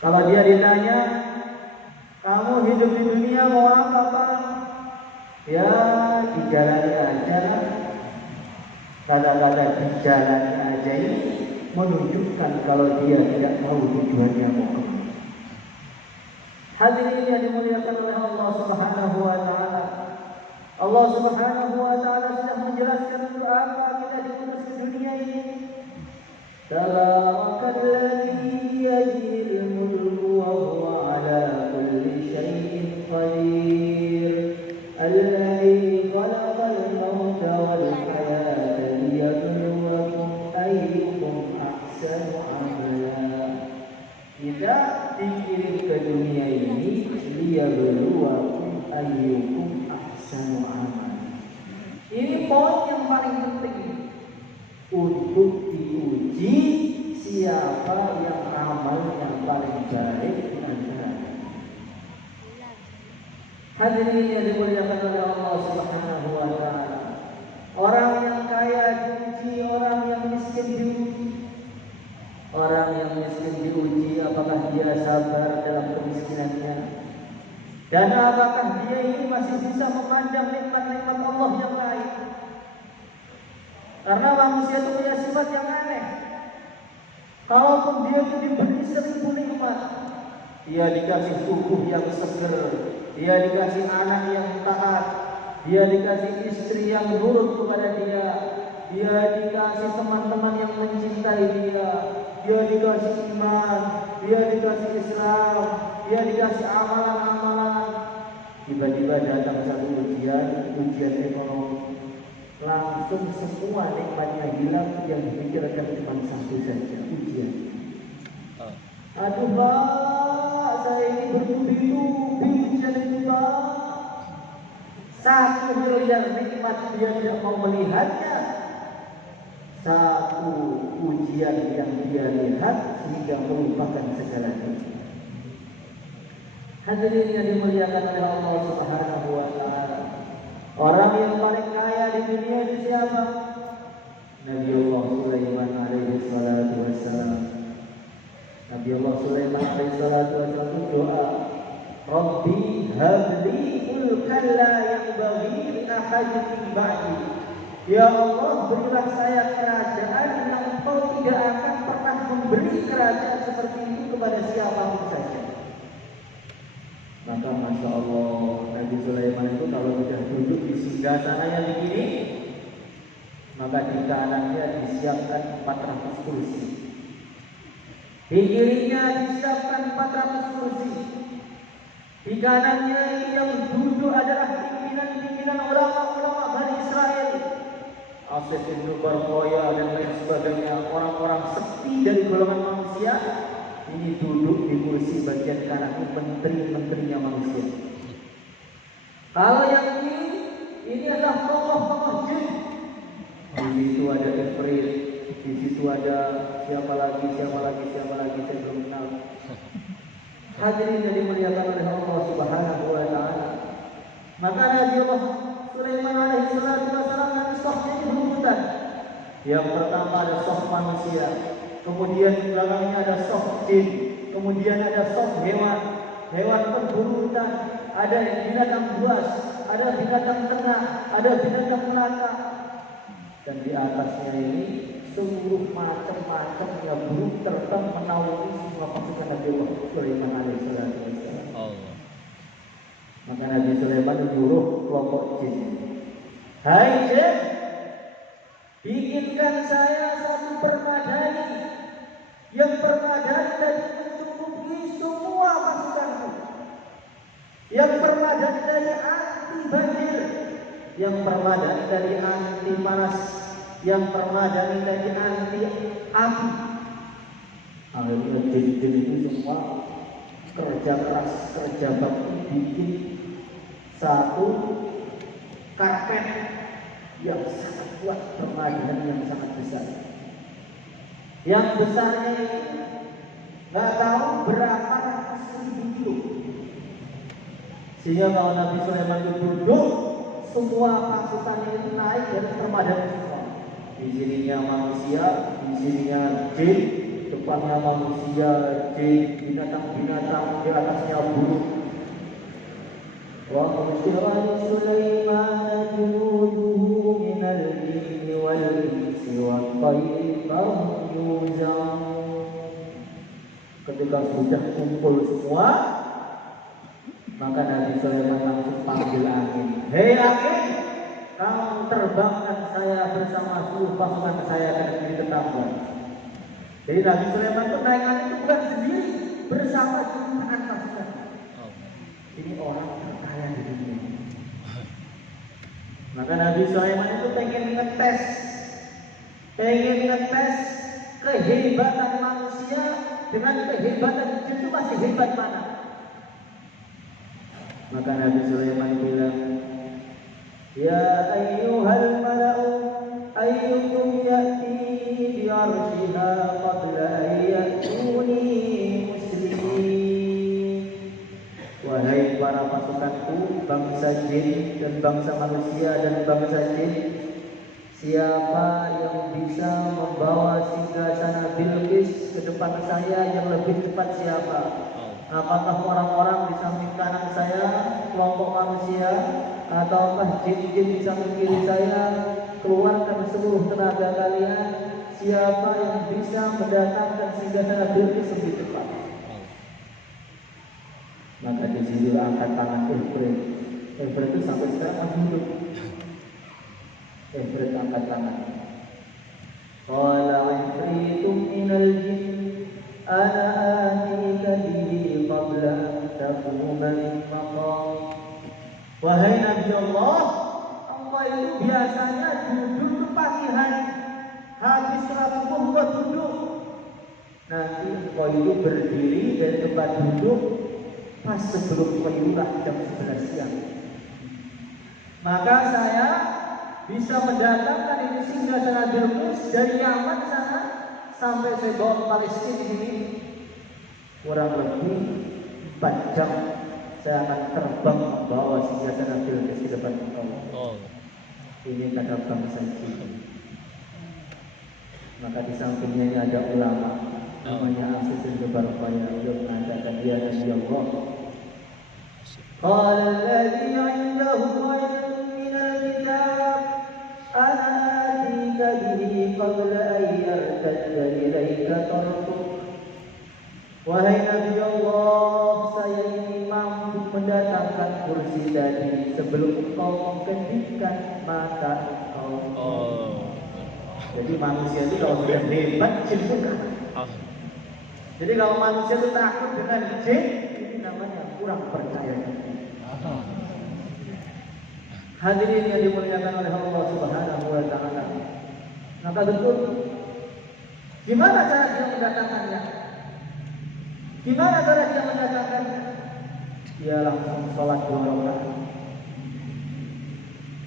Kalau dia ditanya, kamu hidup di dunia mau apa Pak? Ya dijalani aja. Kata-kata dijalani aja ini menunjukkan kalau dia tidak tahu tujuannya mau kemana. Hadirin yang dimuliakan oleh Allah Subhanahu wa taala. Allah Subhanahu wa taala sudah menjelaskan untuk apa kita diutus ke dunia ini. Tabarakalladzi biyadihil mulku wa huwa ala kulli syai'in qadir. Alladzi khalaqal mauta wal hayata liyabluwakum ayyukum ahsanu amala. Kita dikirim ke dunia ini liyabluwakum ayyukum ahsanu amala. Ini poin yang paling penting, untuk diuji siapa yang amal yang paling baik di antara. Hadirin yang dimuliakan oleh Allah Subhanahu wa taala. Orang yang kaya diuji, orang yang miskin diuji. Orang yang miskin diuji apakah dia sabar dalam kemiskinannya, dan apakah dia ini masih bisa memandang nikmat-nikmat Allah yang lain. Karena manusia itu punya sifat yang aneh. Kalaupun dia itu diberi 1000 nikmat, dia dikasih tubuh yang seger, dia dikasih anak yang taat, dia dikasih istri yang nurut kepada dia, dia dikasih teman-teman yang mencintai dia, dia dikasih iman, dia dikasih Islam, dia dikasih amalan-amalan. Tiba-tiba datang satu ujian ekonomi, langsung semua nikmatnya hilang. Yang dipikirkan cuma satu saja, ujian. Aduh Pak, saya ini bertubi-tubi ujian itu Pak. 1 miliar nikmat dia tidak mau melihatnya. Satu ujian yang dia lihat sehingga melupakan segalanya. Hadirin yang dimuliakan oleh Allah Subhanahu wa taala. Orang yang paling kaya di dunia itu siapa? Nabi Allah Sulaiman alaihi salatu wassalam. Nabi Allah Sulaiman alaihi salatu wassalam doa, Rabbi habli mulkan la yanbaghi li ahadin min ba'di. Ya Allah, berilah saya kerajaan yang Engkau tidak akan pernah memberi kerajaan seperti itu kepada siapapun saja. Maka Masya Allah, Nabi Sulaiman itu kalau sudah duduk di singgasananya begini, maka di kanannya disiapkan 400 kursi, di kirinya disiapkan 400 kursi. Di kanannya yang duduk adalah pimpinan-pimpinan ulama-ulama Bani Israel, Asif bin Barqoya dan lain sebagainya, orang-orang sekti dari golongan manusia. Ini duduk di kursi bagian kanan, menteri-menterinya manusia. Kalau yang ini adalah tokoh-tokoh jin. Di situ ada Ifrit, di situ ada siapa lagi, saya belum kenal. Hadirin yang dimuliakan oleh Allah Subhanahu wa taala. Maka Nabi Allah Sulaiman alaihi salatu wasallam dan sofnya ini berurutan. Yang pertama ada sof manusia, kemudian di belakangnya ada sof jin, kemudian ada sof hewan perburutan, ada binatang buas, ada binatang ternak, ada binatang melata, dan di atasnya ini seluruh macam-macamnya burung terbang menaungi semua pasukan Nabi Allah Sulaiman alaihi salatu wasallam. Allah. Maka Nabi Sulaiman menyuruh kelompok jin, hai jin, bikinkan saya satu permadani yang permadani dari mencukupi semua pasukanku, yang permadani dari anti banjir, yang permadani dari anti panas, yang permadani dari anti api. Akhirnya jin-jin itu semua kerja keras, kerja bakti bikin satu karpet yang sangat kuat, permadani yang sangat besar. Yang besarnya itu nggak tahu berapa ratus ribu kilo. Sehingga kalau Nabi Sulaiman itu duduk, semua pasukannya itu naik dari permadani semua. Di sininya manusia, di sininya jin, depannya manusia, jin, binatang وحشر لسليمان جنوده من الجن والإنس والطير فهم يوزعون. Ketika sudah kumpul semua, maka Nabi Sulaiman langsung panggil angin. Hei angin, kamu terbangkan saya bersama seluruh pasukan saya ke negeri tetangga. Jadi Nabi Sulaiman itu naik angin itu bukan sendiri, bersama jutaan pasukan. Ini orang terkaya di dunia. Maka Nabi Sulaiman itu pengen ngetes kehebatan manusia dengan kehebatan jin itu masih hebat mana. Maka Nabi Sulaiman bilang, Ya ayyuhal mala'u ayyukum ya'tini bi'arshiha qabla an ya'tuni muslimin. Wahai para pasukanku, bangsa jin dan bangsa manusia dan bangsa jin, siapa yang bisa membawa singgasana Bilqis ke depan saya yang lebih cepat siapa? Apakah orang-orang di samping kanan saya, kelompok manusia, ataukah jin-jin di samping kiri saya? Keluarkan seluruh tenaga kalian. Siapa yang bisa mendatangkan singgasana Bilqis lebih cepat? Maka di sini angkat tangan Ifrit. Ifrit itu sampai sekarang masih hidup. Ifrit angkat tangan. Qala ifritum minal jin ana atika bihi qabla an taquma min maqam. Wahai Nabi Allah, engkau itu biasanya duduk pagi hari, habis sholat subuh engkau duduk. Nanti engkau itu berdiri dari tempat duduk pas sebelum qailulah jam 11 siang. Maka saya bisa mendatangkan ini singgasana Bilqis dari Yaman sana sampai saya bawa ke Palestina di sini. Kurang lebih 4 jam saya akan terbang membawa singgasana Bilqis di depan Allah. Ini kata bangsa jin. Maka di sampingnya ini ada ulama namanya Asis bin Barqaya yang mengatakan dia Nabi Allah. Qala alladhi 'indahu 'ilmun min al-kitab ana atika bihi qabla an yartadda ilayka tarfuk. Wahai Nabi Allah, saya ini mampu mendatangkan kursi tadi sebelum engkau mengkedipkan mata engkau. Jadi manusia itu kalau sudah hebat, jin bukan. Jadi kalau manusia itu takut dengan jin, ini namanya kurang percaya. Hadirin yang dimuliakan oleh Allah Subhanahu wa taala. Maka betul, gimana cara dia mendatangkannya? Gimana cara dia mendatangkannya? Dia langsung sholat 2 rakaat.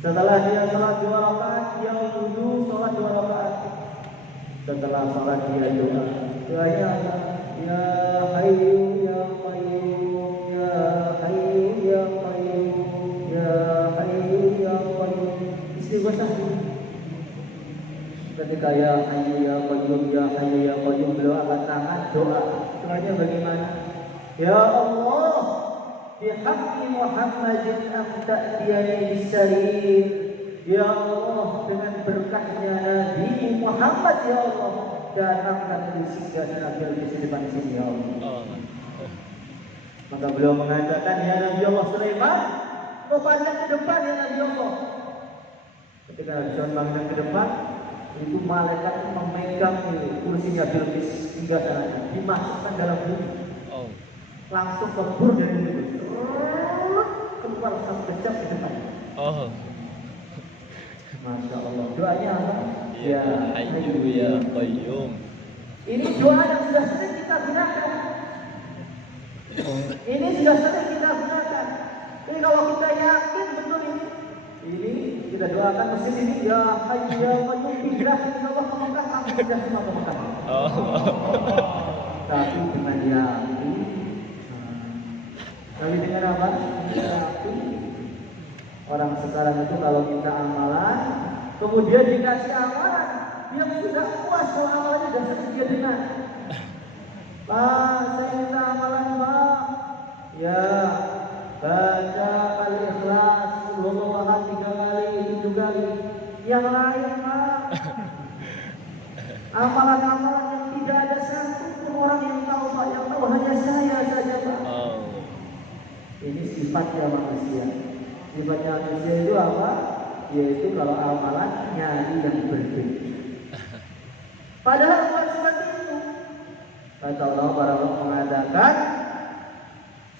Setelah dia sholat 2 rakaat, dia wudu sholat 2 rakaat. Setelah sholat dia doa. Doanya apa? Ya Hayyu Ya Qayyum, Ya Hayyu Ya Qayyum, Ya Hayyu Ya Qayyum. Istighosah. Ketika Ya Hayyu Ya Qayyum, Ya Hayyu Ya Qayyum, beliau angkat tangan doa. Doanya bagaimana? Ya Allah, bihaqqi Muhammadin am ta'tiyani bis-sarir. Ya Allah, dengan berkahnya Nabi Muhammad ya Allah, datangkan singgasana Bilqis di depan sini ya Allah. Maka beliau mengatakan, ya Nabi Allah Sulaiman, kau pandang ke depan ya Nabi Allah. Ketika Nabi Sulaiman pandang ke depan, itu malaikat memegang kursinya Bilqis singgasana, dimasukkan dalam bumi. Langsung kebur dari bumi, keluar sampai jam di depan. Masya Allah. Doanya apa? Ya Hayyu Ya Qayyum. Ini doa yang sudah sering kita gunakan. Ini sudah sering kita gunakan. Jadi kalau kita yakin betul ini kita doakan mesin ini Ya Hayyu Ya Qayyum. Bila Allah Mekah, kami sudah semua ke Mekah. Tapi dengan yakin. Tapi dengan apa? Yakin. Orang sekarang itu kalau minta amalan, kemudian dikasih amalan, dia tidak puas kalau amalannya dan sering dia dengar. Pak, saya minta amalan Pak. Ya, baca Amalan-amalan yang tidak ada satu pun orang yang tahu, Pak. Yang tahu hanya saya saja, Pak. Oh. Ini sifatnya manusia. Sifatnya manusia itu apa? Yaitu kalau amalan nyari yang berbeda. Padahal bukan seperti itu. Kata Allah, para ulama mengatakan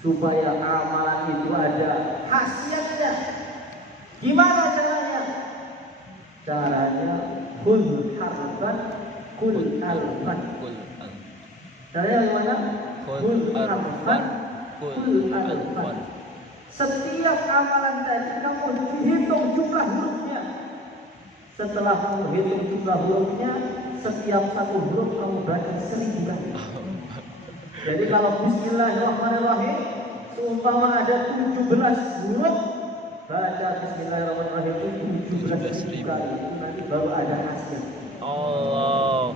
supaya amalan itu ada khasiatnya. Gimana caranya? Caranya kul harfan kul alfan. Caranya gimana? Kul harfan kul alfan. Setiap amalan tadi kamu hitung jumlah hurufnya. Setelah kamu hitung jumlah hurufnya, setiap satu huruf kamu baca 1000 kali. Jadi kalau Bismillahirrahmanirrahim seumpama ada 17 huruf, baca Bismillahirrahmanirrahim 17.000 kali, itu nanti baru ada khasiat. Allah.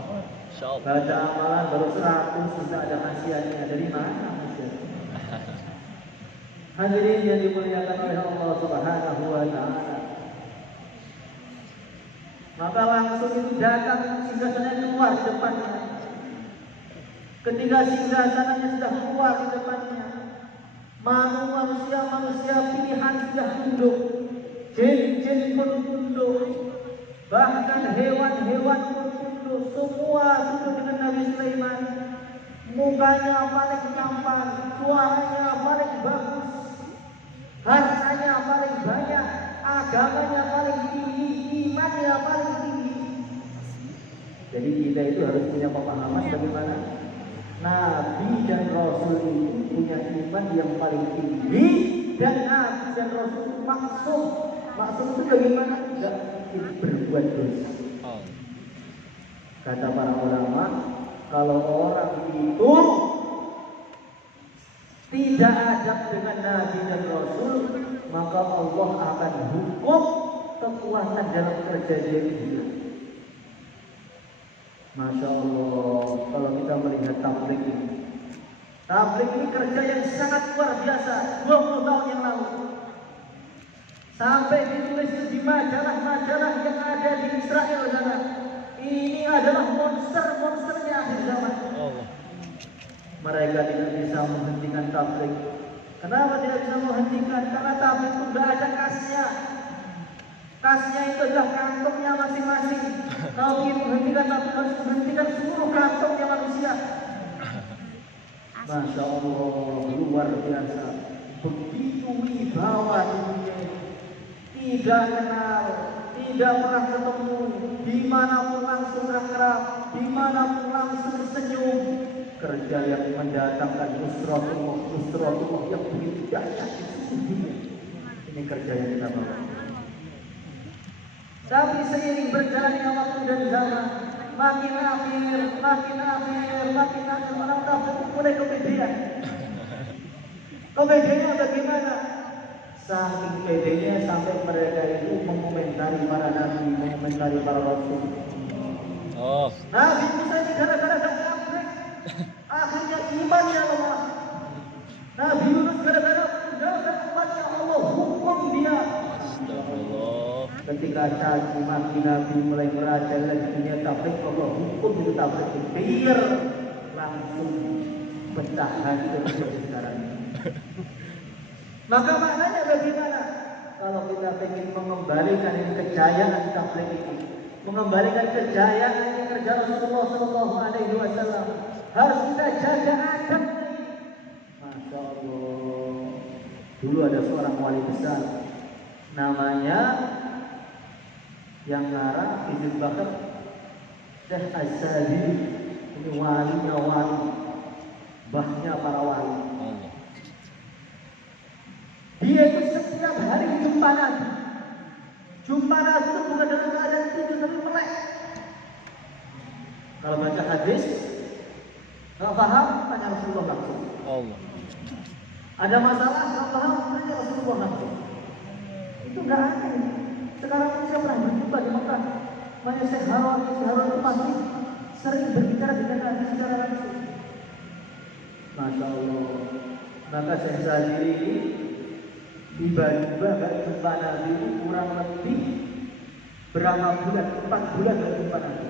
Baca amalan baru 100 sudah ada khasiatnya. Dari mana khasiatnya? Hadirin yang dimuliakan oleh Allah Subhanahu wa taala. Maka langsung itu datang singgasananya keluar di depannya. Ketika singgasananya sudah keluar di depannya, manusia pilihan sudah tunduk, jin-jin pun tunduk, bahkan hewan-hewan pun tunduk, semua tunduk dengan Nabi Sulaiman. Mukanya paling tampan, suaranya paling bagus, hartanya paling banyak, agamanya paling tinggi, imannya paling tinggi. Jadi kita itu harus punya pemahaman bagaimana Nabi dan Rasul itu punya iman yang paling tinggi, dan Nabi dan Rasul maksum. Maksum itu bagaimana? Tidak berbuat dosa. Kata para ulama, kalau orang itu tidak adab dengan Nabi dan Rasul, maka Allah akan hukum kekuatan dalam kerja dia itu. Masya Allah, kalau kita melihat tabligh ini kerja yang sangat luar biasa. 20 tahun yang lalu sampai ditulis di majalah-majalah yang ada di Israel sana, ini adalah monster-monsternya akhir zaman. Mereka tidak bisa menghentikan tabligh. Kenapa tidak bisa menghentikan? Karena tabligh itu tidak ada kasnya. Kasnya itu adalah kantongnya masing-masing. Kalau ingin menghentikan tabligh, harus menghentikan seluruh kantongnya manusia. Masya Allah, luar biasa. Begitu wibawa dunia ini. Tidak kenal, tidak pernah ketemu, dimanapun langsung akrab, dimanapun langsung senyum. Kerja yang mendatangkan nusratullah yang begitu dahsyat di seluruh dunia. Ini kerja yang kita bawa. Tapi seiring berjalannya waktu dan zaman, makin akhir, orang tabligh mulai kepedean. Kepedeannya bagaimana? Saking pedenya sampai mereka itu mengomentari para nabi, mengomentari para rasul. Nabi Musa ini gara-gara gak tabligh, akhirnya imannya lemah. Nabi Yunus gara-gara meninggalkan umatnya, Allah hukum dia. Ketika caci maki Nabi mulai merajalela di dunia tabligh, Allah hukum itu tabligh biar langsung pecah hati seperti sekarang ini. Maka maknanya bagaimana? Kalau kita ingin mengembalikan ini kejayaan tabligh ini, mengembalikan kejayaan ini kerja Rasulullah SAW, harus kita jaga adab ini. Masya Allah. Dulu ada seorang wali besar, namanya yang ngarang Hizib Bakar Syekh Az-Zadili. Ini walinya wali, bahnya para wali. Dia itu setiap hari jumpa Nabi. Jumpa Nabi itu bukan dalam keadaan tidur, tapi melek. Kalau baca hadis nggak paham, tanya Rasulullah langsung. Ada masalah nggak paham, tanya Rasulullah langsung. Itu nggak aneh. Sekarang pun saya pernah berjumpa di Mekah. Banyak Syekh Harun itu pasti sering berbicara dengan Nabi secara langsung. Masya Allah. Maka Syekh Zadili ini tiba-tiba gak jumpa Nabi itu kurang lebih berapa bulan? 4 bulan gak jumpa Nabi.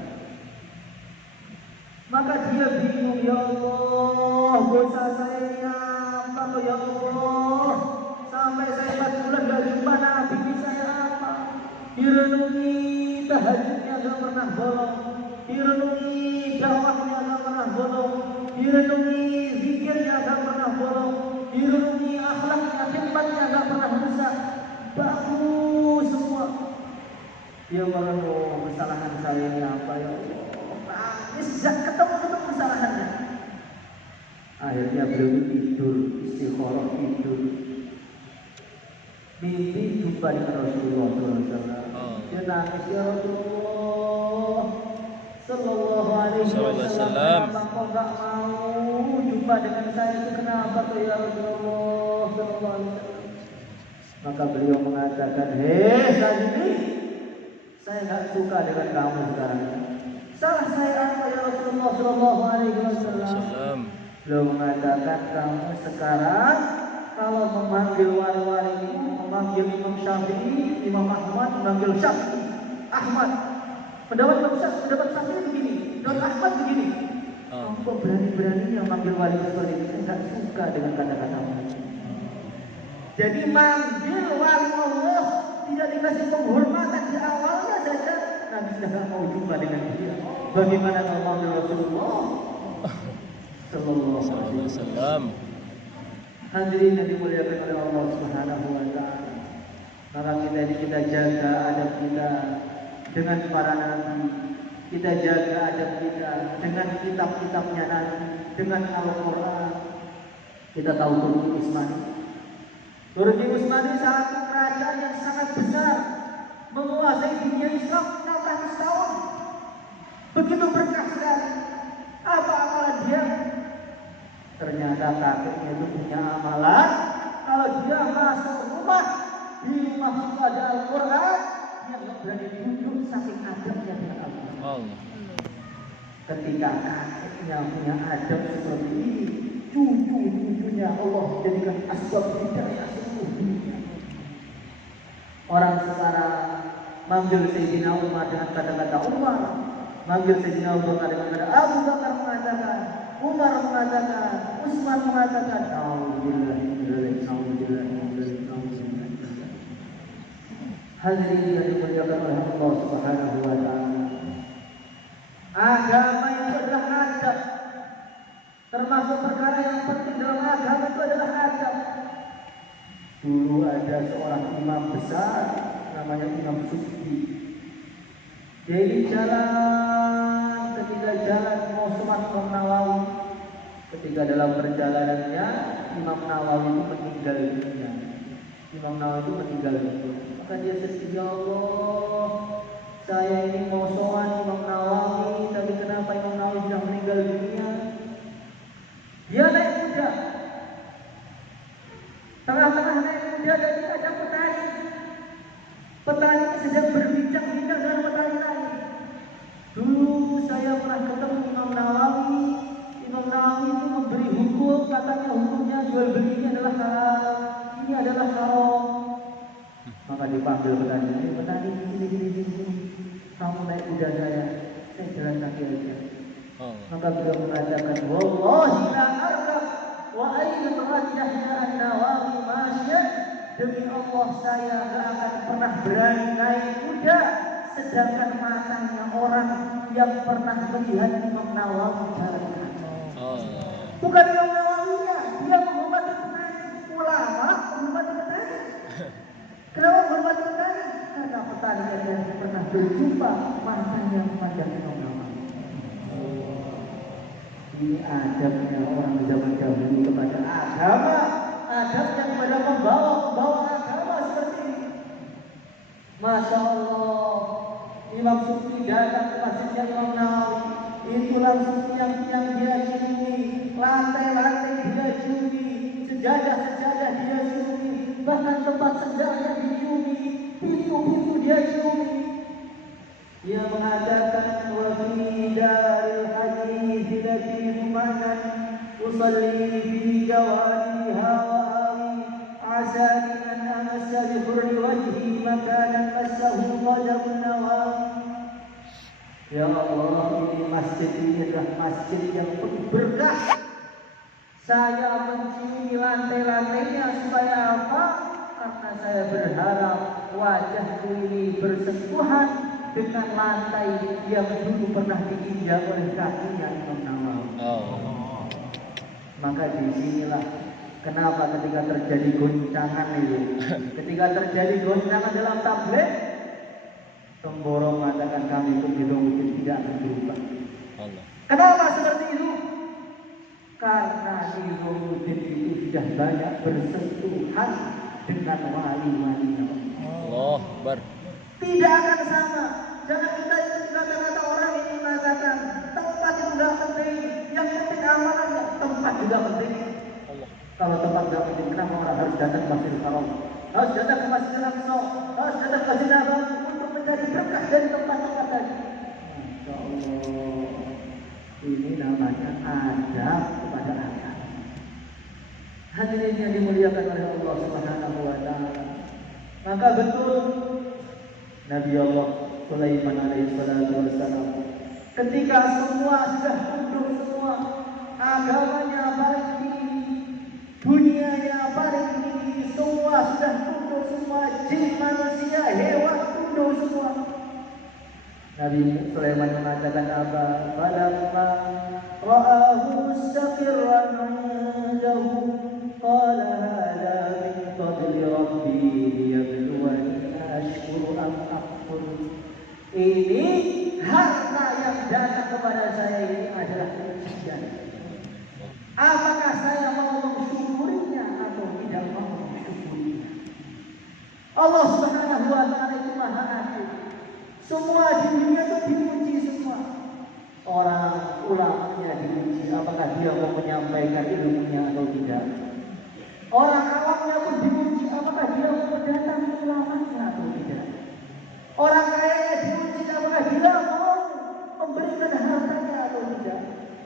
Maka dia bingung, ya Allah, dosa saya ini apa tuh ya Allah? Sampai saya 4 bulan gak jumpa Nabi, ini saya apa? Direnungi tahajudnya gak pernah bolong, direnungi dakwahnya gak pernah bolong, direnungi zikirnya gak pernah bolong, direnungi akhlaknya, khidmatnya gak pernah rusak, bagus semua. Dia merenung kesalahan saya ini apa ya Allah? Nangis gak ketemu kesalahannya. Akhirnya beliau tidur, istikharah tidur. Mimpi jumpa dengan Rasulullah SAW. Dia nangis, ya Rasulullah Sallallahu Alaihi Wasallam. Kenapa kau gak mau jumpa dengan saya itu? Kenapa tuh ya Rasulullah Sallallahu Alaihi Wasallam? Maka beliau mengatakan, hei Sajidi, saya gak suka dengan kamu sekarang. Salah saya apa ya Rasulullah Sallallahu Alaihi Wasallam? Beliau mengatakan, kamu sekarang kalau memanggil wali-wali itu, memanggil Imam Syafi'i, Imam Ahmad, memanggil Syafi'i, Ahmad. Pendapat Imam Syafi'i begini, pendapat Ahmad begini. Kamu kok berani-beraninya memanggil wali seperti itu? Saya tidak suka dengan kata-katamu. Jadi manggil wali Allah tidak dikasih penghormatan di awalnya saja, Nabi sudah tidak mau jumpa dengan dia. Bagaimana kalau manggil Rasulullah Sallallahu Alaihi Wasallam? Hadirin yang dimuliakan oleh Allah Subhanahu wa taala. Maka kita jaga adab kita dengan para nabi. Kita jaga adab kita dengan kitab-kitabnya nabi, dengan Al-Qur'an. Kita tahu Turki Utsmani. Turki Utsmani satu kerajaan yang sangat besar, menguasai dunia Islam 600 tahun. Begitu berkah sekali. Apa amalan dia? Ternyata kakeknya itu punya amalan. Kalau dia masuk rumah, di rumah itu ada Al-Quran, dia nggak berani duduk saking adabnya dengan Al-Quran. Ketika kakeknya punya adab seperti ini, cucu-cucunya Allah jadikan asbab hidayah seluruh dunia. Orang sekarang manggil Sayyidina Umar dengan kata-kata Umar, manggil Sayyidina Abu Bakar dengan kata Abu Bakar mengatakan, Umar mengatakan, Utsman mengatakan, Alhamdulillah, hadirin yang dimuliakan oleh Allah Subhanahu wa taala. Agama itu adalah adab. Termasuk perkara yang penting dalam agama itu adalah adab. Dulu ada seorang imam besar namanya Imam Sufyan. Jadi ketika jalan mau sholat Imam Nawawi, ketika dalam perjalanannya Imam Nawawi itu meninggal dunia. Imam Nawawi itu meninggal dunia. Maka dia sedih, ya Allah, saya ini mau sholat Imam Nawawi, tapi kenapa Imam Nawawi sudah meninggal dunia? Dia naik kuda. Tengah-tengah naik kuda dan ada petani. Petani sedang berbincang-bincang dengan petani lain. Dulu saya pernah ketemu Imam Nawawi. Imam Nawawi itu memberi hukum, katanya hukumnya jual belinya adalah halal. Ini adalah haram. Maka dipanggil petani, petani sini. Kamu naik kuda saya jalan kaki aja. Maka beliau mengatakan, wallahi la arkab wa aina rajahna an-Nawawi masya. Demi Allah saya gak akan pernah berani naik kuda, sedangkan matanya orang yang pernah melihat Imam Nawawi jalan kaki. Bukan Imam Nawawinya, dia menghormati petani. Ulama menghormati petani. Kenapa menghormati petani? Karena petani yang pernah berjumpa matanya memandang Imam Nawawi. Ini adabnya orang zaman dahulu kepada agama. Adabnya kepada membawa agama seperti ini. Masya Allah, Imam Sufyan datang ke masjidnya Imam Nawawi. Itu langsung tiang-tiang dia ciumi, lantai-lantai dia ciumi, sejadah-sejadah dia ciumi, bahkan tempat sendalnya diciumi, pintu-pintu dia ciumi. Dia mengatakan, wa fi daril hadits lati manan usalli fi jawariha wa ali asani an amassa bi hurri wajhi makanan massahu qadam Nawawi. Ya Allah, ini masjid ini adalah masjid yang penuh berkah. Saya menciumi lantai-lantainya supaya apa? Karena saya berharap wajahku ini bersentuhan dengan lantai yang dulu pernah diinjak oleh kakinya Imam Nawawi. Maka disinilah kenapa ketika terjadi goncangan itu, ketika terjadi goncangan dalam tabligh, Temboro mengatakan kami itu mungkin tidak akan berubah. Kenapa seperti itu? Karena Ibrahim itu sudah banyak bersentuhan dengan wali-wali Allah Akbar. Tidak akan sama. Jangan kita ikuti kata-kata orang yang mengatakan tempat itu tidak penting, yang penting amalannya. Tempat juga penting. Kalau tempat tidak penting, kenapa orang harus datang ke Masjidil Haram? Harus datang ke Masjidil Aqsa, harus datang ke Masjidil Haram untuk mencari berkah dari tempat-tempat tadi. Masya Allah. Ini namanya adab kepada anak. Hadirin yang dimuliakan oleh Allah Subhanahu wa taala. Maka betul Nabi Allah Sulaiman alaihissalam ketika semua sudah tunduk semua, agamanya paling tinggi, dunianya paling tinggi, semua sudah tunduk semua, jin, manusia, hewan tunduk semua. Nabi Sulaiman mengatakan apa? Falamma ra'ahu mustaqirran 'indahu qala hadha min fadli rabbi liyabluwani ashkuru am akfur. Ini harta yang datang kepada saya ini adalah ujian. Apakah saya mau mensyukurinya atau tidak mau mensyukurinya? Allah Subhanahu wa taala itu Maha Adil. Semua di dunia itu diuji semua. Orang ulamanya diuji, apakah dia mau menyampaikan ilmunya atau tidak. Orang awamnya pun diuji, apakah dia mau mendatangi ulamanya atau tidak. Orang kaya diuji, apakah dia mau memberikan hartanya atau tidak.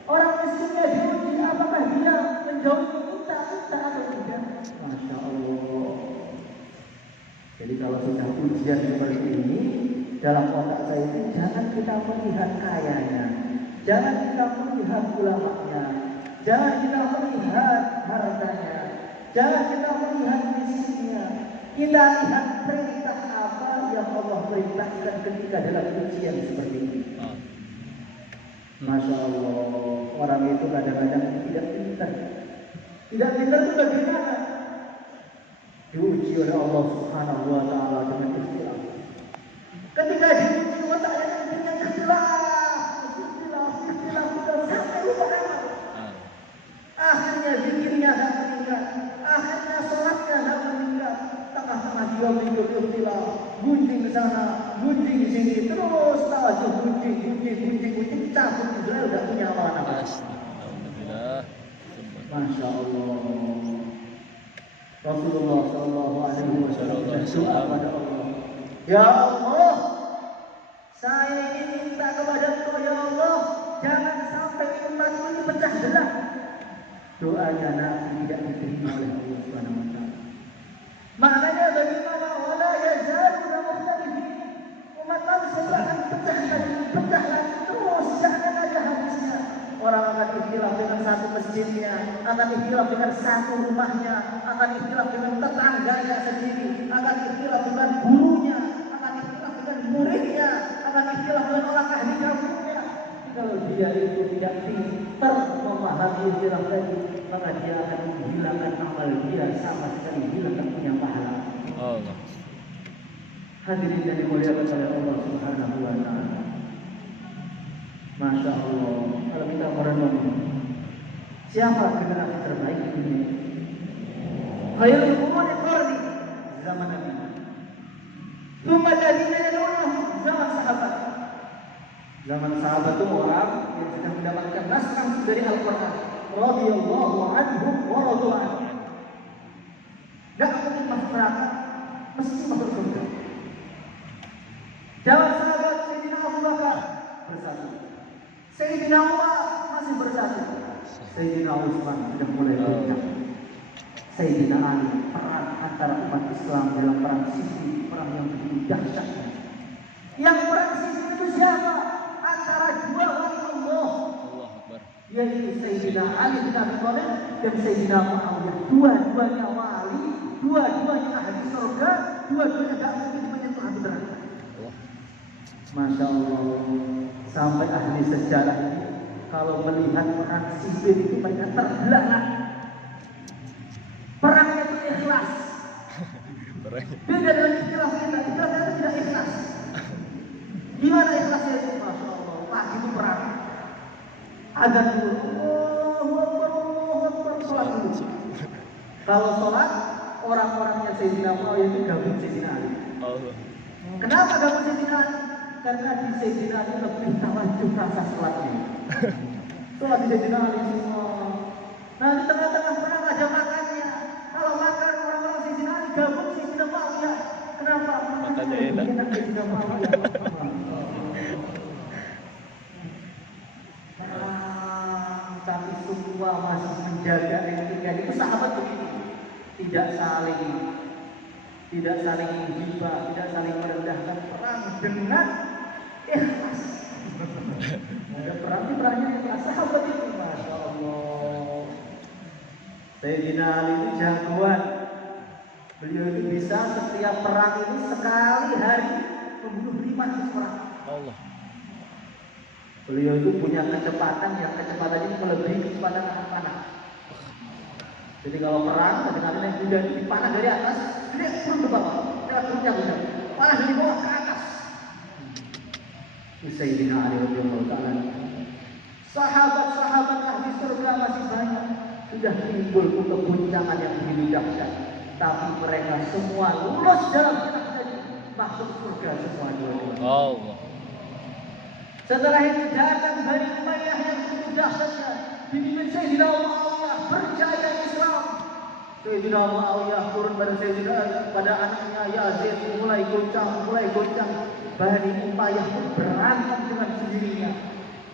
Orang miskinnya diuji, apakah dia menjauhi unta-unta atau tidak. Masya Allah. Jadi kalau sudah ujian seperti ini, dalam otak saya itu jangan kita melihat kayanya, jangan kita melihat ulamanya, jangan kita melihat hartanya, jangan kita melihat miskinnya. Kita lihat perintah apa yang Allah perintahkan ketika dalam ujian seperti ini. Masya Allah, orang itu kadang-kadang tidak pintar. Tidak pintar itu bagaimana? Diuji oleh Allah Subhanahu wa taala dengan istilah. Ketika diuji otaknya dengan istilah sampai lupa amal. Akhirnya zikirnya tak meningkat, akhirnya sholatnya tak meningkat. Tengah-tengah dia mengikut istilah, gunjing ke sana, gunjing sini, terus tahu gunjing, cabut Israel tidak punya amalan apa. Masya Allah. Rasulullah Sallallahu Alaihi Wasallam berdoa kepada Allah. Ya Allah, saya ini minta kepada Engkau ya Allah, jangan sampai umatku ini pecah belah. Doanya Nabi tidak diterima oleh Allah Subhanahu wa taala. Maknanya bagaimana? Wala yazaluna mukhtalifin. Umat manusia akan pecah lagi terus, jangan ada habisnya. Orang akan ikhtilaf dengan satu masjidnya, akan ikhtilaf dengan satu rumahnya, akan ikhtilaf dengan tetangganya sendiri, akan ikhtilaf dengan gurunya, akan ikhtilaf dengan muridnya, akan ikhtilaf dengan orang ahli kampungnya. Kalau dia itu tidak pintar memahami ikhtilaf tadi, maka dia akan menghilangkan amal dia, sama sekali hilangkan punya pahala. Allah. Hadirin yang dimuliakan oleh Allah Subhanahu wa taala. Masya Allah, kalau kita merenung, siapa generasi terbaik di dunia? Khairul quruni qarni, zaman Nabi. Tsumma alladziina yalunahum, zaman sahabat. Zaman sahabat itu orang yang sudah mendapatkan naskah dari Al-Quran. Radhiyallahu anhum wa radu anhu. Gak mungkin masuk neraka, mesti masuk surga. Zaman sahabat Sayyidina Abu Bakar bersatu. Sayyidina Umar masih bersatu. Sayyidina Utsman sudah mulai bergerak. Sayyidina Ali, peran antara umat Islam dalam perang Siffin, perang yang begitu dahsyat. Yang perang Siffin itu siapa? Antara dua wali Allah. Sayyidina Ali bin Abi Thalib dan Sayyidina Muawiyah. Dua-duanya wali, dua-duanya ahli surga, dua-duanya gak mungkin menyentuh api neraka. Masya Allah. Sampai ahli sejarah ini kalau melihat perang sipil itu mereka terbelah. Perangnya itu ikhlas. Beda dengan istilah kita tidak ikhlas. Gimana ikhlasnya itu? Masya Allah. Pagi itu perang. Azan dulu. Allahu Akbar, sholat dulu. Kalau sholat, orang-orangnya Sayyidina Muawiyah itu gabung Sayyidina Ali. Kenapa gabung Sayyidina Ali? Karena di Sayyidina Ali lebih tawajuh rasa sholatnya. Sholat di Sayyidina Ali semua. Nah di tengah-tengah perang ada makannya. Kalau makan orang-orang Sayyidina Ali gabung Sayyidina Muawiyah. Kenapa? Makannya enak. Sayyidina Muawiyah. Tapi semua masih menjaga etika. Itu sahabat begitu. Tidak saling menghina, tidak saling merendahkan. Perang dengan ikhlas. Ada perangnya ikhlas. Sahabat itu, masya Allah. Sayyidina Ali itu jagoan. Beliau itu bisa setiap perang itu sekali hari membunuh 500 orang. Allah. Beliau itu punya kecepatan yang kecepatannya melebihi kecepatan anak panah. Jadi kalau perang, kadang-kadang yang kuda itu dipanah dari atas, dia turun ke bawah, dia puncak kuda, panah dari bawah ke atas. Sayyidina Ali radhiyallahu ta'ala. Sahabat-sahabat ahli surga masih banyak, sudah timbul keguncangan yang begitu dahsyat, tapi mereka semua lulus dalam kitab tadi, masuk surga semua dua-dua. Allah. Setelah itu datang Bani Umayyah yang begitu dahsyatnya, dipimpin Sayyidina Muawiyah berjaya Islam. Sayyidina Muawiyah turun pada anaknya Yazid, mulai goncang. Bani Umayyah pun berantem dengan sendirinya.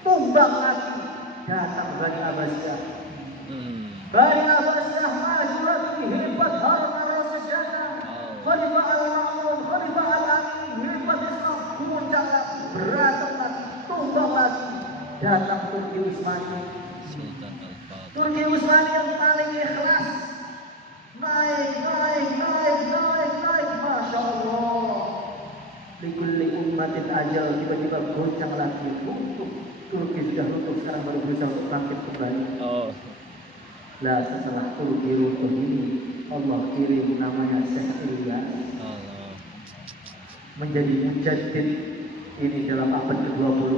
Tumbang lagi, datang Bani Abbasiyah. Bani Abbasiyah maju lagi, hebat harta senjata. Khalifah Al-Ma'mun, Khalifah Al-Amin, hebat Islam, goncang lagi, berantem lagi. Tumbang lagi, datang Turki Utsmani. Turki Utsmani yang paling ikhlas, naik, masya Allah. Likulli ummatin ajal, tiba-tiba goncang lagi, runtuh. Turki sudah runtuh, sekarang baru berusaha untuk bangkit kembali. Lah setelah Turki runtuh ini, Allah kirim namanya Syekh Ilyas menjadi mujaddid. Ini dalam abad ke-20.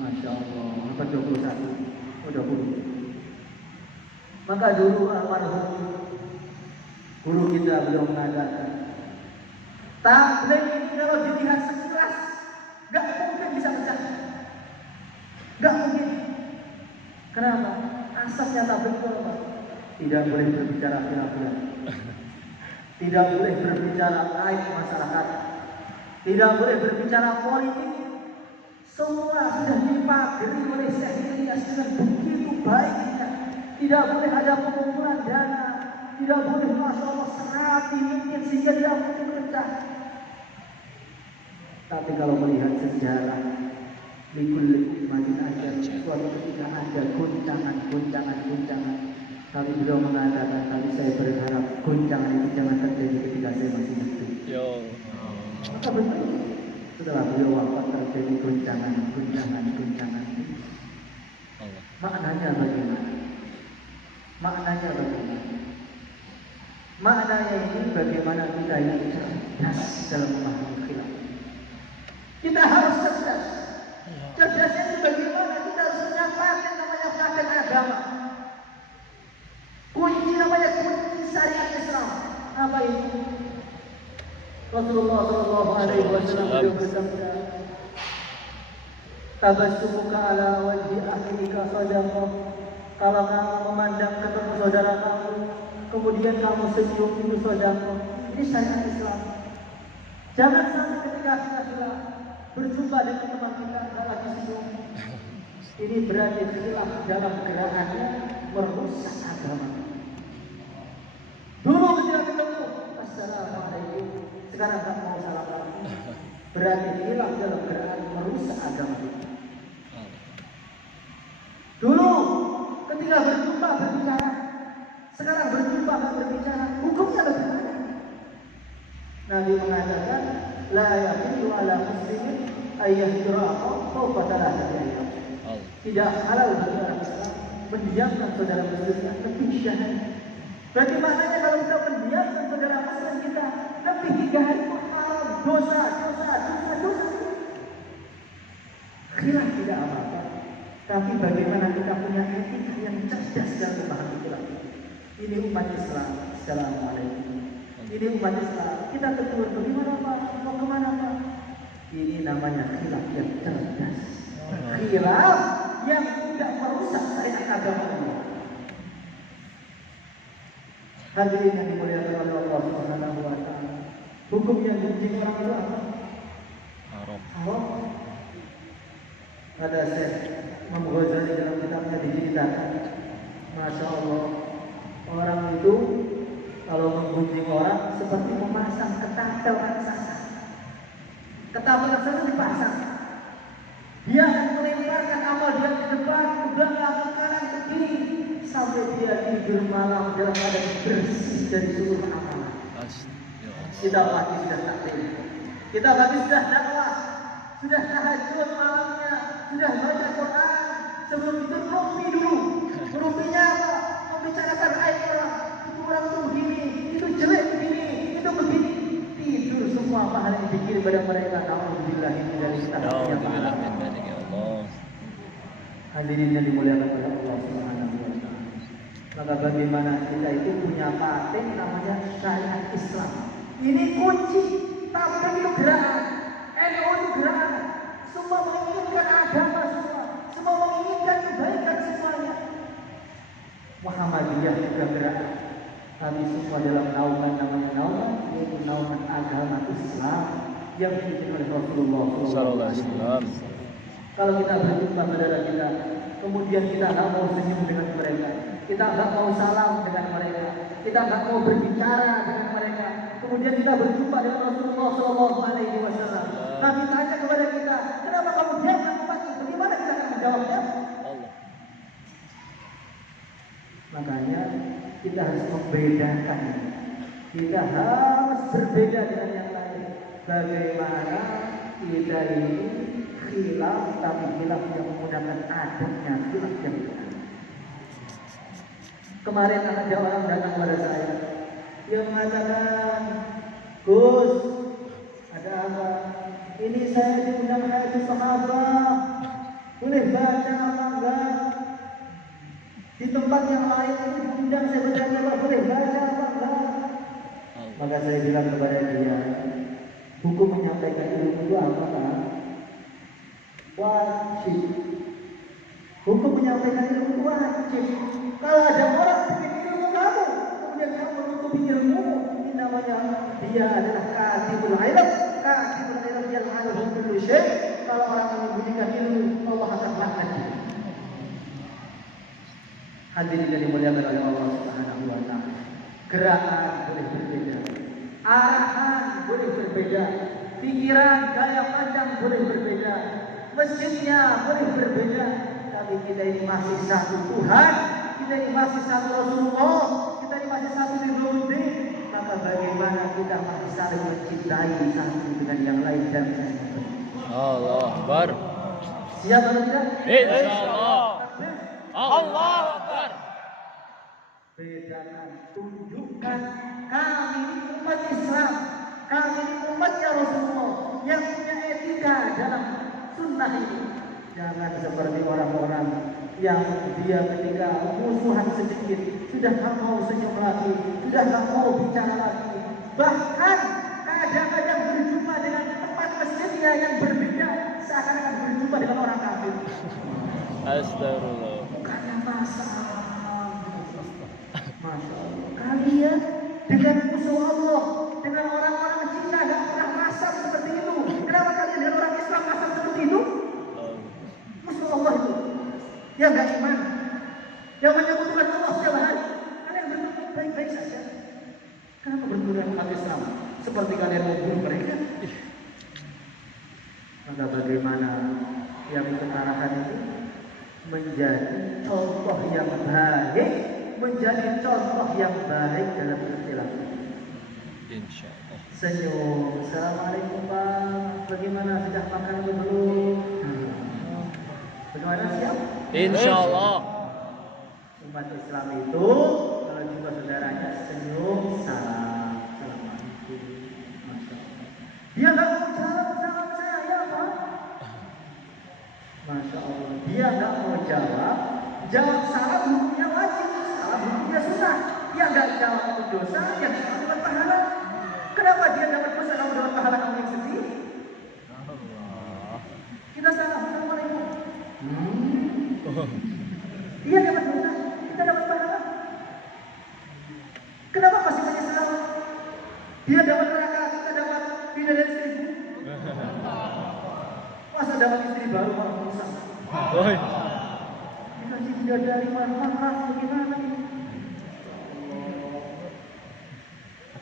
Masya Allah, abad 21, 20. Maka dulu almarhum guru kita beliau mengatakan, tabligh ini kalau dilihat sekilas gak mungkin bisa pecah. Gak mungkin. Kenapa? Asasnya tabligh itu apa? Tidak boleh berbicara khilaf-khilaf. Tidak boleh berbicara aib masyarakat. Tidak boleh berbicara politik. Semua sudah dipagari oleh Syekh Ilyas dengan begitu baiknya. Tidak boleh ada pengumpulan dana. Tidak boleh masya Allah serapi mungkin sehingga tidak mungkin pecah. Tapi kalau melihat sejarah, likul ummatin ajal, suatu ketika ada goncangan. Tapi beliau mengatakan, tapi saya berharap goncangan itu jangan terjadi ketika saya masih hidup. Maka betul, setelah beliau wafat terjadi goncangan. Maknanya bagaimana? Maknanya ini bagaimana kita yang cerdas dalam memahami khilaf. Kita harus cerdas. Cerdasnya itu bagaimana? Kita harus punya paten namanya paten agama. Kunci namanya kunci syariat Islam. Apa itu? Rasulullah SAW bersabda, tabassumuka ala wajhi akhika sadaqah. Kalau kamu memandang ketemu saudara kamu, kemudian kamu senyum, itu sedekah. Ini syariat Islam. Jangan sampai ketika kita berjumpa dengan teman kita tidak lagi senyum. Ini berarti khilaf dalam gerakannya merusak agama. Dulu ketika ketemu, assalamualaikum. Sekarang tak mau salam lagi. Berarti khilaf dalam gerakan merusak agama kita. Dulu ketika berbicara, hukumnya bagaimana? Nabi mengatakan, la yahilu ala muslimin ayyahjura fawqa thalathati ayyam. Tidak halal bagi orang Islam mendiamkan saudara muslimnya lebih syahid. Berarti maknanya kalau kita mendiamkan saudara muslim kita lebih 3 hari pun haram, dosa. Khilaf tidak apa-apa, tapi bagaimana kita punya etika yang cerdas dalam memahami khilaf. Ini umat Islam. Assalamualaikum. Ini umat Islam. Kita tegur bagaimana Pak? Mau kemana Pak? Ini namanya khilaf yang cerdas. Khilaf yang tidak merusak syariat agama Allah. Hadirin yang dimuliakan oleh Allah Subhanahu wa taala. Hukum yang dibenci orang itu apa? Haram. Ada Syekh Imam Ghazali dalam kitabnya diceritakan, Masya Allah, orang itu kalau menggunjing orang seperti memasang ketapel raksasa. Ketapel raksasa dipasang. Dia akan melemparkan amal dia ke depan, ke belakang, ke kanan, ke kiri, sampai dia tidur malam dalam keadaan bersih dari seluruh amalan. Kita pagi sudah taklim, kita pagi sudah dakwah, sudah tahajud malamnya, sudah baca Quran. Sebelum itu rumpi dulu. Rumpinya apa? Membicarakan aib orang. Itu orang itu begini, itu jelek begini, itu begini. Tidur semua pahala yang dikirim pada mereka. Alhamdulillah ini dari kita. Hadirin yang dimuliakan oleh Allah Subhanahu wa taala. Maka bagaimana kita itu punya paten namanya syariat Islam. Ini kunci, tapi itu gerakan. NU itu gerakan. Semua menginginkan agama semua menginginkan kebaikan semuanya. Muhammadiyah juga gerakan. Kami semua dalam naungan namanya naungan, yaitu naungan agama Islam yang dipimpin oleh Rasulullah SAW. Kalau kita berjumpa saudara kita, kemudian kita nggak mau senyum dengan mereka, kita nggak mau salam dengan mereka, kita nggak mau berbicara dengan mereka, kemudian kita berjumpa dengan Rasulullah SAW. Nabi tanya kepada kita, kenapa kamu diam dengan umatku? Bagaimana kita akan menjawabnya? Makanya kita harus membedakan. Kita harus berbeda dengan yang lain. Bagaimana kita ini khilaf, tapi khilaf yang menggunakan adabnya, khilaf yang benar. Kemarin ada orang datang kepada saya, dia mengatakan, Gus, ada apa? Ini saya diundang hadis sahabat, boleh baca apa enggak? Di tempat yang lain itu diundang saya baca, boleh baca apa enggak? Maka saya bilang kepada dia, hukum menyampaikan ilmu itu apa kan? Wajib. Hukum menyampaikan ilmu itu wajib. Kalau ada orang bikin ilmu kamu, kemudian kamu menutupi ilmu, ini namanya dia adalah katibul ilm. Katibul ilm yal'anuhu kullu syai'. Kalau orang menyembunyikan ilmu, Allah akan laknat dia. Hadirin yang dimuliakan oleh Allah Subhanahu wa taala. Gerakan boleh berbeda, arahan boleh berbeda, pikiran, gaya pandang boleh berbeda, masjidnya boleh berbeda, tapi kita ini masih satu Tuhan, kita ini masih satu Rasulullah, kita ini masih satu Nabi. Maka bagaimana kita masih saling mencintai satu dengan yang lain dan Allah Akbar. Siap atau tidak? Insyaallah. Allah Akbar. Bedakan, tunjukkan kami ini umat Islam, kami ini umatnya Rasulullah yang punya etika dalam sunnah ini. Jangan seperti orang-orang yang dia ketika musuhan sedikit sudah tak mau senyum lagi, sudah tak mau bicara lagi. Bahkan kadang-kadang berjumpa dengan tempat masjidnya yang berbeda, seakan-akan berjumpa dengan orang kafir. Astagfirullah. Bukannya masalah. Masya Allah. Kalian dengan musuh Allah, dengan orang-orang Cina nggak pernah masam seperti itu. Kenapa kalian dengan orang Islam masam seperti itu? Musuh Allah itu yang nggak iman, yang menyebutkan Allah setiap hari. Kalian berbuat baik-baik saja. Kenapa bertemu dengan umat Islam seperti kalian mau bunuh mereka? Maka bagaimana yang ketarahan itu menjadi contoh yang baik menjadi contoh yang baik dalam istilah. Insya Allah. Senyum, assalamualaikum Pak, bagaimana sudah makan atau belum? Bagaimana siap? Insya Allah. Umat Islam itu kalau jumpa saudaranya senyum, salam, assalamualaikum, masya Allah. Dia nggak mau jawab salam saya Pak. Masya Allah, dia nggak mau jawab salam hukumnya wajib, salam hukumnya sunnah. Dia nggak jawab itu dosa, yang salah dapat pahala. Kenapa dia dapat dosa, kamu dapat pahala, kamu yang sedih? Kita salah, assalamualaikum. Dia dapat dosa, kita dapat pahala. Kenapa masih menyesal? Dia dapat neraka, kita dapat bidadari 1000. Masa dapat istri baru malah rusak? Dikasih bidadari marah bagaimana ini?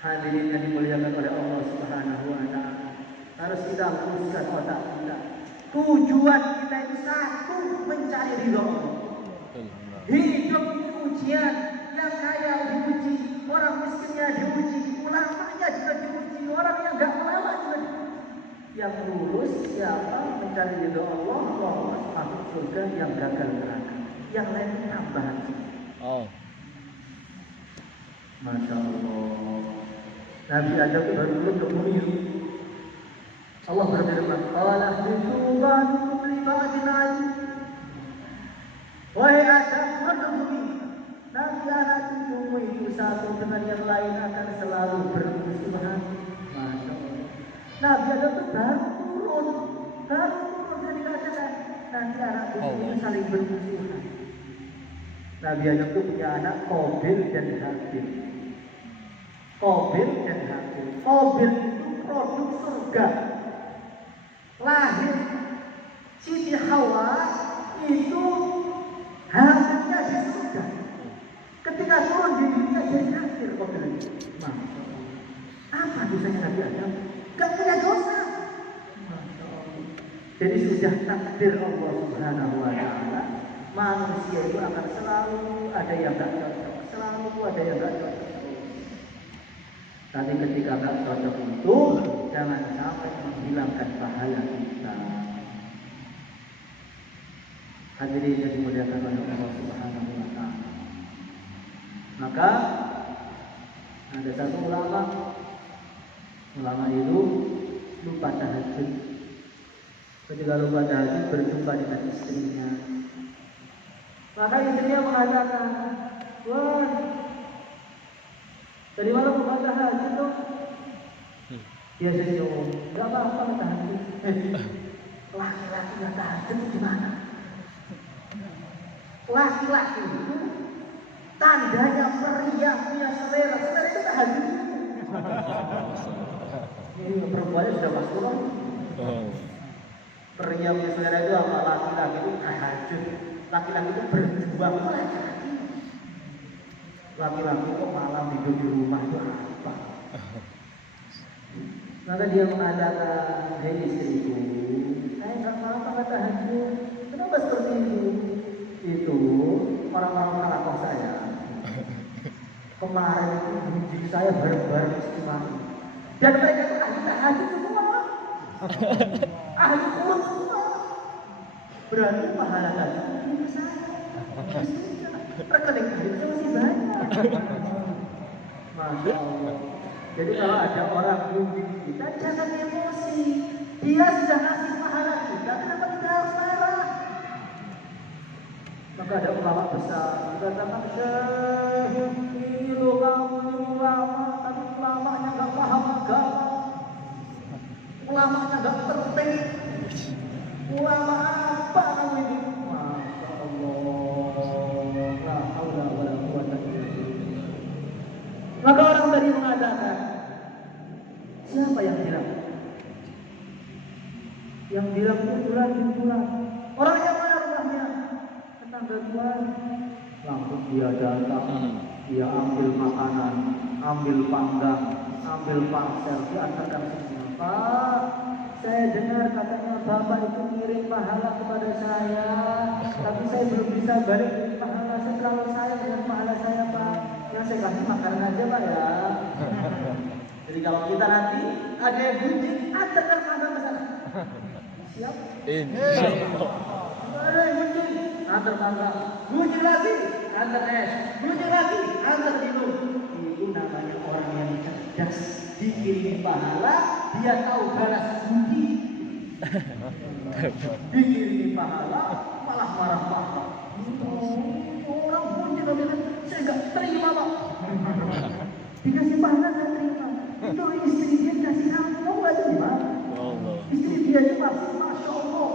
Hadirin yang dimuliakan oleh Allah Subhanahu wa Ta'ala, harus kita luruskan otak kita. Tujuan kita itu satu, mencari ridho Allah. Hidup ini ujian, yang kaya diuji, orang miskinnya diuji, ulamanya juga diuji, orang yang gak ulama juga diuji. Yang lurus siapa mencari ridho Allah, Allah masuk surga, yang gagal neraka, yang lain tambahan. Oh. Masya Allah. Nabi Adam itu baru turun ke bumi. Allah berfirman, "Qala ihbitu ba'dukum li ba'din adu." Wahai Adam, bumi. Nanti anak cucumu itu satu dengan yang lain akan selalu bermusuhan. Masya Allah. Nabi Adam itu baru turun dari dikatakan nanti anak cucumu itu saling bermusuhan. Nabi Adam itu punya anak Qabil dan Habil. Qabil dan Habil. Qabil itu produk surga. Lahir Siti Hawa itu hasilnya di surga. Ketika turun di dunia jadi kafir Qabil itu. Apa dosanya Nabi Adam? Gak punya dosa. Jadi sudah takdir Allah Subhanahu wa Ta'ala, manusia itu akan selalu ada yang gak cocok, selalu ada yang gak cocok. Tapi ketika gak cocok itu, jangan sampai menghilangkan pahala kita. Hadirin yang dimuliakan oleh Allah Subhanahu wa Ta'ala. Maka ada satu ulama itu lupa tahajud. Ketika lupa tahajud berjumpa dengan istrinya. Maka istrinya mengatakan, "Wah, tadi malam bukan tahajud tuh." Dia senyum, "Gak apa-apa tahajud." Laki-laki yang tahajud gimana? Laki-laki itu tandanya meriah, punya selera. Selera itu tahajud. Ini perempuannya sudah masuk. Meriah punya selera itu apa? Laki-laki itu tahajud. Laki-laki itu berjuang. Laki-laki kok malam tidur di rumah itu apa? Maka dia mengatakan, "Hei istriku, saya nggak mau apa tahajud. Kenapa seperti itu? Itu orang-orang halakoh saya. Kemarin itu bujuk saya bareng-bareng istimewa. Dan mereka itu ahli tahajud semua, ahli qur'an semua. Berarti pahala tahajud punya saya. Rekening tahajud masih banyak." Masya Allah. Jadi kalau ada orang bujuk kita, jangan emosi. Dia sudah ngasih pahala kita, kenapa kita harus marah? Maka ada ulama besar dikatakan, "Syekh, ini loh kamu ini ulama, tapi ulamanya nggak paham agama, ulamanya nggak tertib, ulama apa kamu ini?" Masya Allah, la haula wala quwwata illa billah. Maka orang tadi mengatakan, siapa yang bilang? Yang bilang pukulan. Orangnya mana rumahnya? Tetangga Tuhan. Langsung dia datang, dia ambil makanan, ambil panggang, ambil pangsel, diantarkan semua. "Pak, saya dengar katanya Bapak itu ngirim pahala kepada saya, tapi saya belum bisa balik pahala saya. Kalau saya dengan pahala saya Yang saya kasih makanan aja Pak ya. Jadi kalau kita nanti ada yang gunjing, antarkan makan ke sana. Siap? Insyaallah. Ada yang gunjing, antar makan. Gunjing lagi, antar es. Gunjing lagi, antar minum. Itu namanya orang yang cerdas. Dikirimi pahala, dia tahu balas budi. Dikirimi pahala, malah marah-marah. Orang gunjing bilang, saya nggak terima Pak. Dikasih pahala nggak terima. Itu istri dia kasih kamu nggak terima. Allah. Istri dia itu masya Allah.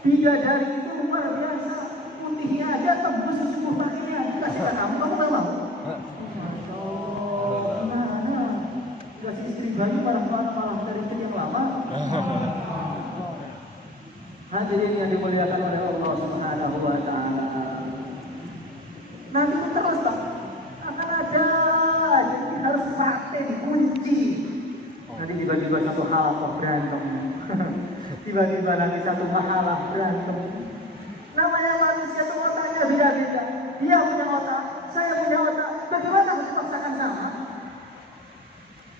Bidadari itu luar biasa. Putihnya aja tembus sesubuh paginya. Dikasih kamu nggak mau. Masya Allah. Nah. Dikasih istri baru malah dari istri yang lama. Hadirin yang dimuliakan oleh Allah Subhanahu wa taala. Nanti terus Pak akan ada, jadi harus paten kunci. Nanti tiba-tiba satu hal kok berantem. Tiba-tiba nanti satu masalah berantem. Namanya manusia itu otaknya beda-beda. Dia punya otak, saya punya otak. Bagaimana harus dipaksakan sama?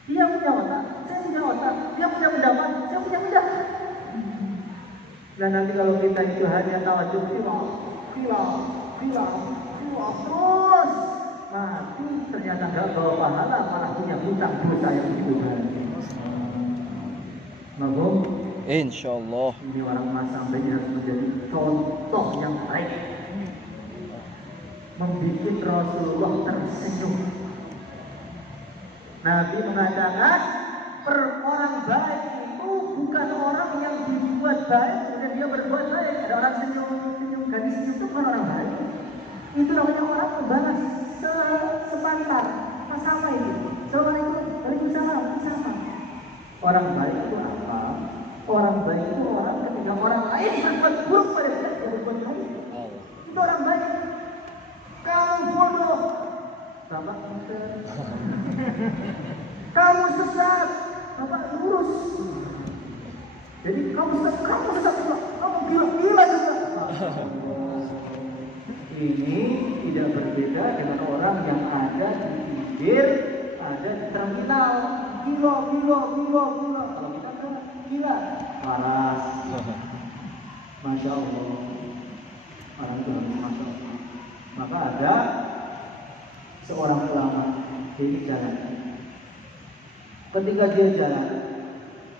Dia punya otak, saya punya otak. Dia punya pendapat, saya punya pendapat. Dan nanti kalau kita itu hanya tawaduk terus mati ternyata nggak bawa pahala, malah punya hutang dosa yang begitu banyak. Mabuk? Insyaallah. Ini orang Mas sampai harus menjadi contoh yang baik, membuat Rasulullah tersenyum. Nabi mengatakan orang baik itu bukan orang yang dibuat baik dan dia berbuat baik. Ada orang senyum, gadis itu bukan orang baik. Itu namanya orang membalas sepantar, sama itu. Assalamualaikum, waalaikumsalam, sama. Orang baik itu apa? Orang baik itu orang ketika orang lain berbuat buruk pada dia, dia berbuat baik. Itu orang baik. Kamu bodoh, Bapak pintar. Kamu sesat, Bapak lurus. Jadi kamu sesat juga, kamu gila juga. Ini tidak berbeda dengan orang yang ada di pinggir, ada di terminal. Gila. Kalau kita kan gila, waras. Masya Allah. Orang itu harus masya Allah. Maka ada seorang ulama di jalan. Ketika dia jalan,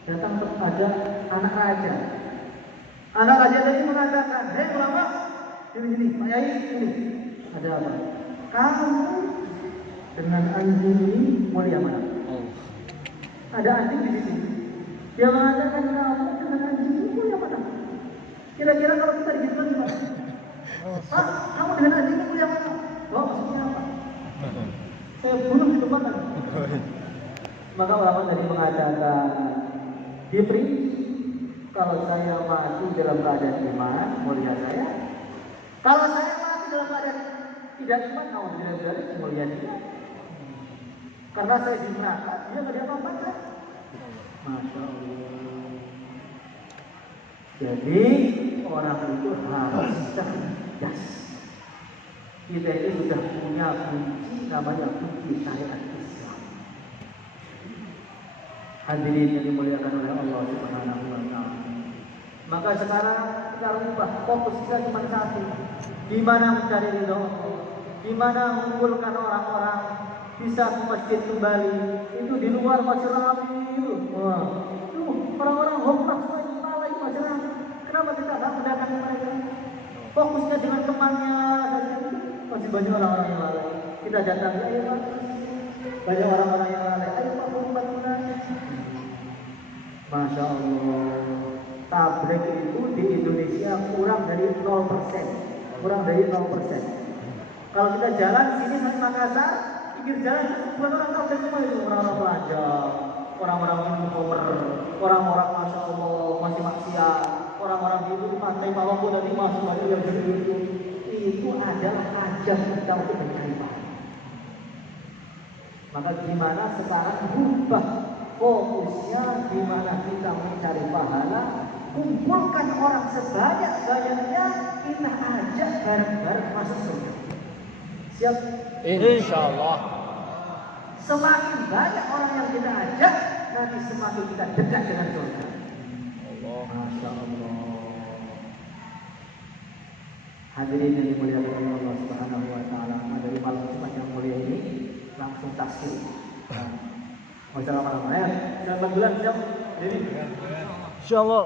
datang kepada anak raja. Anak raja tadi mengatakan, hei ulama, ini Pak Yai, ini ada apa? Kamu dengan anjing ini mulia mana? Ada anjing di sini. Dia mengatakan kamu dengan anjing ini mulia mana? Kira-kira kalau kita digitukan gimana? Pak, kamu dengan anjing ini mulia mana? Oh, maksudnya apa? Saya bunuh di tempat kan? Maka ulama tadi mengatakan, diperinci kalau saya mati dalam keadaan iman, mulia saya. Kalau saya mati dalam keadaan tidak iman, alhamdulillah mulia dia. Karena saya di neraka, dia tidak apa-apa. Masya Allah. Jadi orang itu harus cerdas. Kita itu sudah punya kunci namanya kunci syariat Islam. Hadirin yang dimuliakan oleh Allah Subhanahu wa taala. Maka sekarang kita rubah fokus kita cuma satu. Gimana mencari ridho Allah? Gimana mengumpulkan orang-orang bisa ke masjid kembali? Itu di luar masih ramai itu. Wah, itu orang-orang homeless semua di malah itu masih ramai. Kenapa kita tidak mendatangi mereka? Fokusnya dengan temannya saja. Masih banyak orang-orang yang lalai. Kita datangi, ayo Pak. Banyak orang-orang yang lalai. Ayo Pak, bantuan. Masya Allah. Tabligh itu di Indonesia kurang dari 0%. Kurang dari 0%. Kalau kita jalan sini sampai Makassar, pinggir jalan bukan orang tabligh semua itu, orang-orang belanja, orang-orang minum komer, orang-orang Masya Allah masih maksiat, orang-orang di pantai Pawangku tadi masih banyak yang begitu. Itu adalah ajang kita untuk mencari pahala. Maka gimana sekarang berubah fokusnya, gimana kita mencari pahala, kumpulkan orang sebanyak-banyaknya, kita ajak bareng-bareng masuk surga. Siap? Insyaallah. Semakin banyak orang yang kita ajak, nanti semakin kita dekat dengan surga. Allah. Masya Allah. Hadirin yang dimuliakan oleh Allah Subhanahu wa taala, dari malam Jumat yang mulia ini langsung taksir. Wassalamualaikum warahmatullahi wabarakatuh. Selamat bulan siap. Jadi Insyaallah.